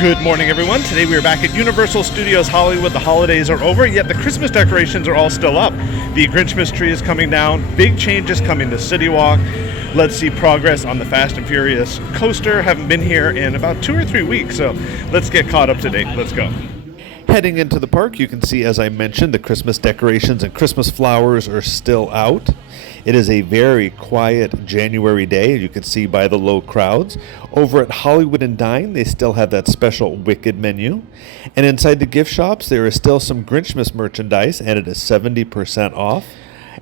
Good morning, everyone. Today we are back at Universal Studios Hollywood. The holidays are over, yet the Christmas decorations are all still up. The Grinchmas tree is coming down. Big changes coming to City Walk. Let's see progress on the Fast and Furious coaster. Haven't been here in about 2 or 3 weeks, so let's get caught up to date. Let's go. Heading into the park, you can see, as I mentioned, the Christmas decorations and Christmas flowers are still out. It is a very quiet January day, you can see by the low crowds. Over at Hollywood and Dine, they still have that special Wicked menu. And inside the gift shops, there is still some Grinchmas merchandise, and it is 70% off.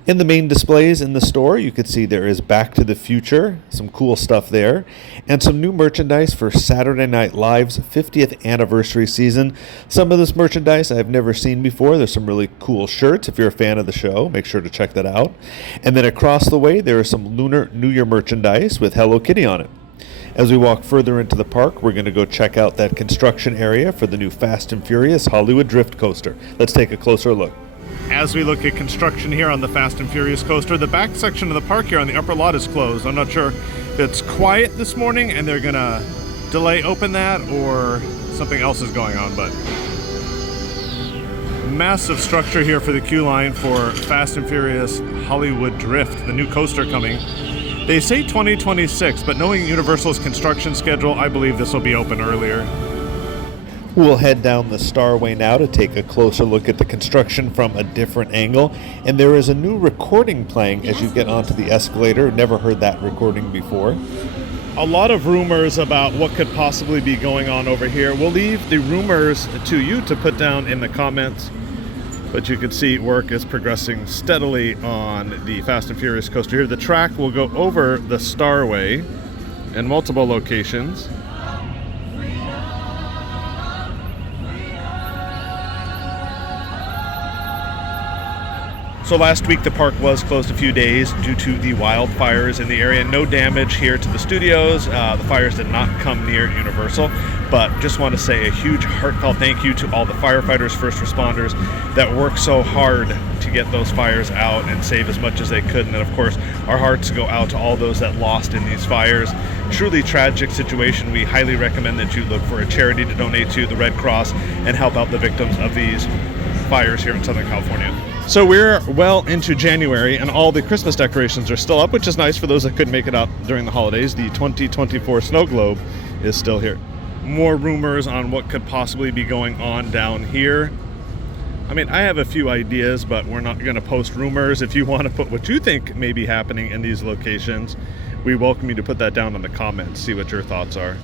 In the main displays in the store, you can see there is Back to the Future, some cool stuff there, and some new merchandise for Saturday Night Live's 50th anniversary season. Some of this merchandise I've never seen before. There's some really cool shirts. If you're a fan of the show, make sure to check that out. And then across the way, there is some Lunar New Year merchandise with Hello Kitty on it. As we walk further into the park, we're going to go check out that construction area for the new Fast and Furious Hollywood Drift Coaster. Let's take a closer look. As we look at construction here on the Fast and Furious coaster, the back section of the park here on the upper lot is closed. I'm not sure if it's quiet this morning and they're gonna delay open that or something else is going on, but massive structure here for the queue line for Fast and Furious Hollywood Drift, the new coaster coming. They say 2026, but knowing Universal's construction schedule, I believe this will be open earlier. We'll head down the Starway now to take a closer look at the construction from a different angle. And there is a new recording playing as you get onto the escalator. Never heard that recording before. A lot of rumors about what could possibly be going on over here. We'll leave the rumors to you to put down in the comments. But you can see work is progressing steadily on the Fast and Furious coaster here. The track will go over the Starway in multiple locations. So last week the park was closed a few days due to the wildfires in the area. No damage here to the studios. The fires did not come near Universal, but just want to say a huge heartfelt thank you to all the firefighters, first responders that worked so hard to get those fires out and save as much as they could. And then of course our hearts go out to all those that lost in these fires. Truly tragic situation. We highly recommend that you look for a charity to donate to, the Red Cross, and help out the victims of these fires here in Southern California. So we're well into January and all the Christmas decorations are still up, which is nice for those that couldn't make it out during the holidays. The 2024 snow globe is still here. More rumors on what could possibly be going on down here. I mean, I have a few ideas, but we're not going to post rumors. If you want to put what you think may be happening in these locations, we welcome you to put that down in the comments, see what your thoughts are.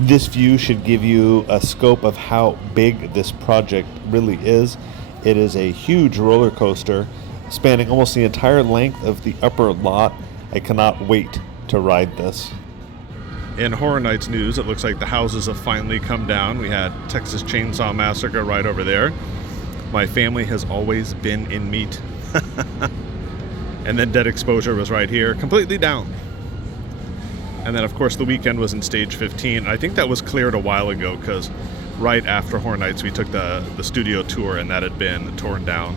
This view should give you a scope of how big this project really is. It is a huge roller coaster spanning almost the entire length of the upper lot. I cannot wait to ride this. In Horror Nights news, it looks like the houses have finally come down. We had Texas Chainsaw Massacre right over there. My family has always been in meat. And then Dead Exposure was right here, completely down. And then of course the Weekend was in stage 15. I think that was cleared a while ago because right after Horror Nights we took the studio tour and that had been torn down.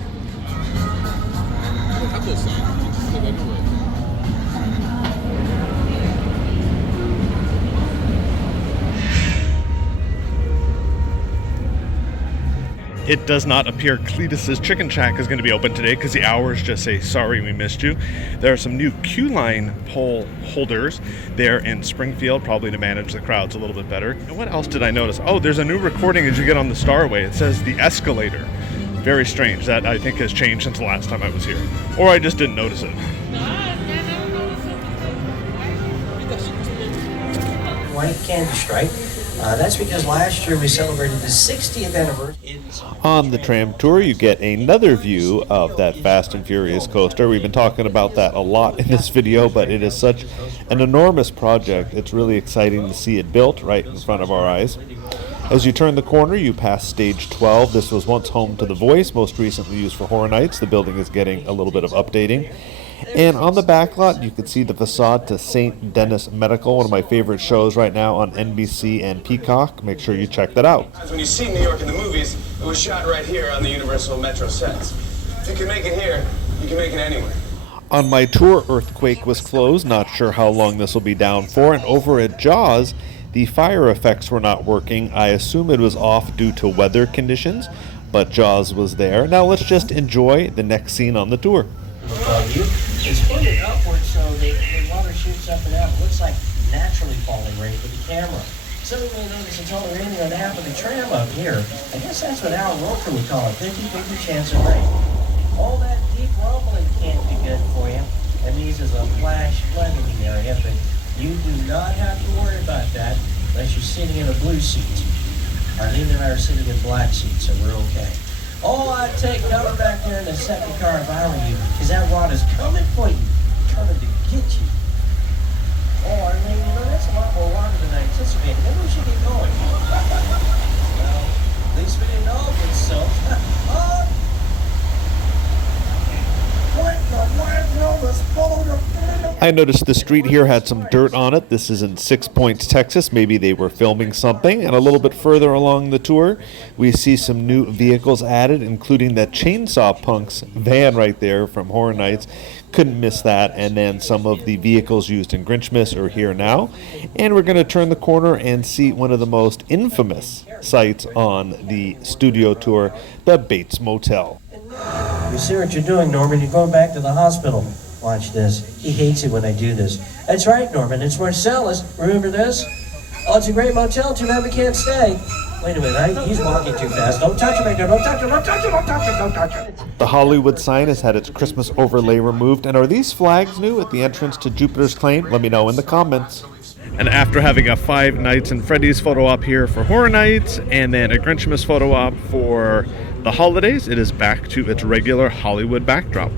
It does not appear Cletus's Chicken Shack is going to be open today because the hours just say, sorry, we missed you. There are some new queue line pole holders there in Springfield, probably to manage the crowds a little bit better. And what else did I notice? Oh, there's a new recording as you get on the Starway. It says the escalator. Very strange. That I think has changed since the last time I was here. Or I just didn't notice it. White candy stripe. That's because last year we celebrated the 60th anniversary. On the tram tour, you get another view of that Fast and Furious coaster. We've been talking about that a lot in this video, but it is such an enormous project. It's really exciting to see it built right in front of our eyes. As you turn the corner, you pass stage 12. This was once home to The Voice, most recently used for Horror Nights. The building is getting a little bit of updating. And on the back lot, you can see the facade to St. Denis Medical, one of my favorite shows right now on NBC and Peacock. Make sure you check that out. When you see New York in the movies, it was shot right here on the Universal Metro sets. If you can make it here, you can make it anywhere. On my tour, Earthquake was closed. Not sure how long this will be down for. And over at Jaws, The fire effects were not working. I assume it was off due to weather conditions, but Jaws was there. Now let's just enjoy the next scene on the tour. Above you, it's pointed upward, so the water shoots up and out. It looks like naturally falling rain to the camera. Some of you may notice it's only raining on half of the tram up here. I guess that's what Al Roker would call it, 50-50 chance of rain. All that deep rumbling can't be good for you. That means there's a flash flood in the area, but you do not have to worry about that unless you're sitting in a blue seat. Arlene and I are sitting in black seats, so we're okay. Oh, I'd take cover back there in the second car if I were you, because that water's coming for you, coming to get you. Oh, Arlene, you know, that's a lot more water than I anticipated. Maybe we should get going. Well, at least we didn't all get soaked. Oh! I noticed the street here had some dirt on it. This is in Six Points, Texas. Maybe they were filming something. And a little bit further along the tour, we see some new vehicles added, including that Chainsaw Punks van right there from Horror Nights. Couldn't miss that. And then some of the vehicles used in Grinchmas are here now. And we're going to turn the corner and see one of the most infamous sites on the studio tour, the Bates Motel. You see what you're doing, Norman. You're going back to the hospital. Watch this. He hates it when I do this. That's right, Norman. It's Marcellus. Remember this? Oh, it's a great motel. Too bad we can't stay. Wait a minute. He's walking too fast. Don't touch him right there. Don't touch him. Don't touch him. Don't touch him. Don't touch him. The Hollywood sign has had its Christmas overlay removed. And are these flags new at the entrance to Jupiter's Claim? Let me know in the comments. And after having a Five Nights and Freddy's photo op here for Horror Nights and then a Grinchmas photo op for the holidays, it is back to its regular Hollywood backdrop.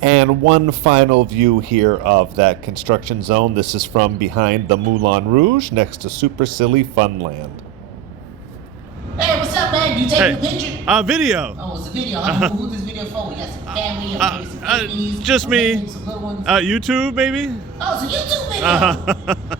And one final view here of that construction zone. This is from behind the Moulin Rouge next to Super Silly Funland. Hey, what's up, man? You taking a picture? Video. Oh, it's a video. Who's this video for? You got some family, or maybe some babies, just or me. maybe some little ones? YouTube, maybe? Oh, it's a YouTube video.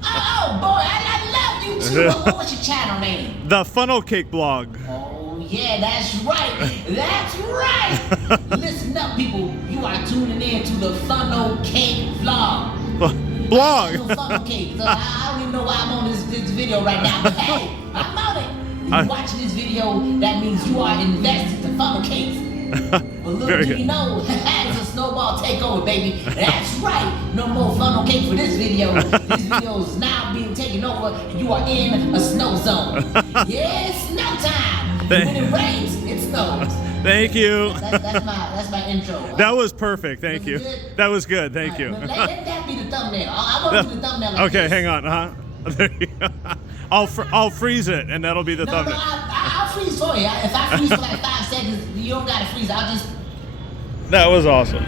Oh, boy, I love YouTube. What's your channel name? The Funnel Cake Blog. Oh, yeah, that's right. That's right. Listen up, people. You are tuning in to the Funnel Cake Vlog. Blog. Funnel Cake. So I don't even know why I'm on this video right now, but hey, I'm on it. If you watching this video, that means you are invested to funnel cakes. But little do you know, it's a snowball takeover, baby. That's right. No more funnel cake for this video. This video is now being taken over, and you are in a snow zone. Yeah, it's snow time. When it rains, it snows. Thank you. That's my intro. That was perfect. Thank you. Good? That was good. Thank you. Let that be the thumbnail. I want to do the thumbnail like Okay, this. hang on. There you go. I'll freeze it, and that'll be the thumbnail. I'll freeze for you. If I freeze for like 5 seconds, you don't gotta freeze. I'll just. That was awesome.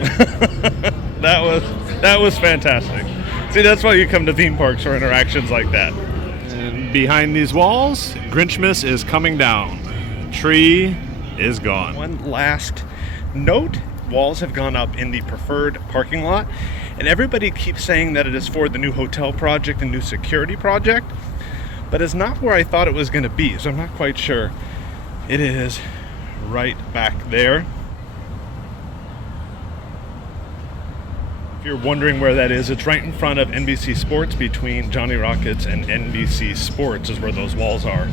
that was fantastic. See, that's why you come to theme parks for interactions like that. And behind these walls, Grinchmas is coming down. Tree is gone. One last note: walls have gone up in the preferred parking lot, and everybody keeps saying that it is for the new hotel project and new security project, but it's not where I thought it was going to be, so I'm not quite sure. It is right back there. If you're wondering where that is, it's right in front of NBC Sports. Between Johnny Rockets and NBC Sports is where those walls are.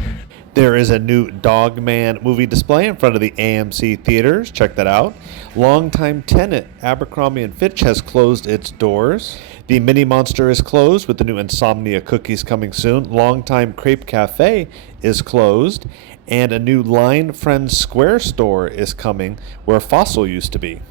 There is a new Dogman movie display in front of the AMC theaters. Check that out. Longtime tenant Abercrombie & Fitch has closed its doors. The Mini Monster is closed with the new Insomnia cookies coming soon. Longtime Crepe Cafe is closed. And a new Line Friends Square store is coming where Fossil used to be.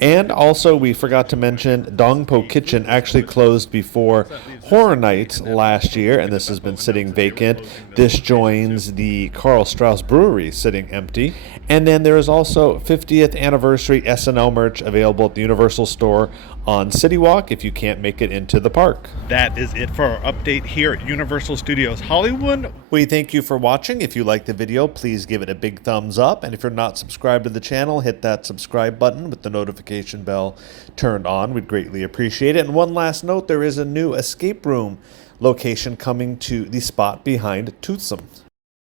And also, we forgot to mention, Dongpo Kitchen actually closed before Horror Nights last year, and this has been sitting vacant. This joins the Carl Strauss Brewery sitting empty. And then there is also 50th anniversary SNL merch available at the Universal Store on City Walk if you can't make it into the park. That is it for our update here at Universal Studios Hollywood. We thank you for watching. If you liked the video, please give it a big thumbs up. And if you're not subscribed to the channel, hit that subscribe button with the notification bell turned on. We'd greatly appreciate it. And one last note, there is a new escape room location coming to the spot behind Toothsome.